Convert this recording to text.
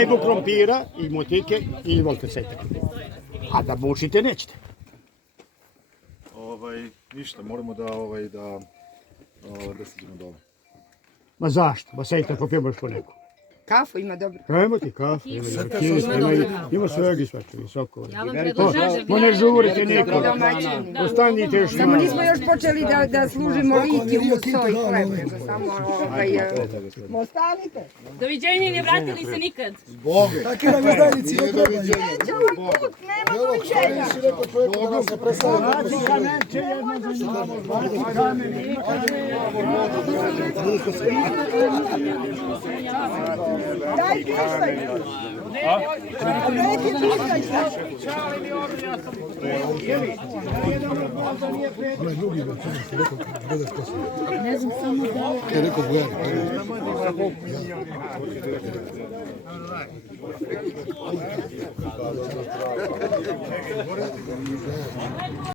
Najbu krompira i motike i volite cajtak. A da bučite nećete. Ništa, moramo da siđemo dole. Ma zašto? Ma sejte popijemo još po neku. Kafu ima dobro. Ajmo ti kafu, ima svega i svačega, sokova. Ja vam predlažem. Ma ne žurite niko. Domaćini. Ostanite još Samo malo. nismo još počeli da služimo litijum u soj hleb, nego samo Ostanite. Doviđenja, ne vratili se nikad. Taki nam je zdajnici, ne treba. Neće ovaj put, nema doviđenja. Vladika neće jedno za njima. Vladika Daj pištaj. Neki pištaj sad. Onaj drugi, rekao, gledaš ko sam. Ne znam samo da... Je rekao Bojani.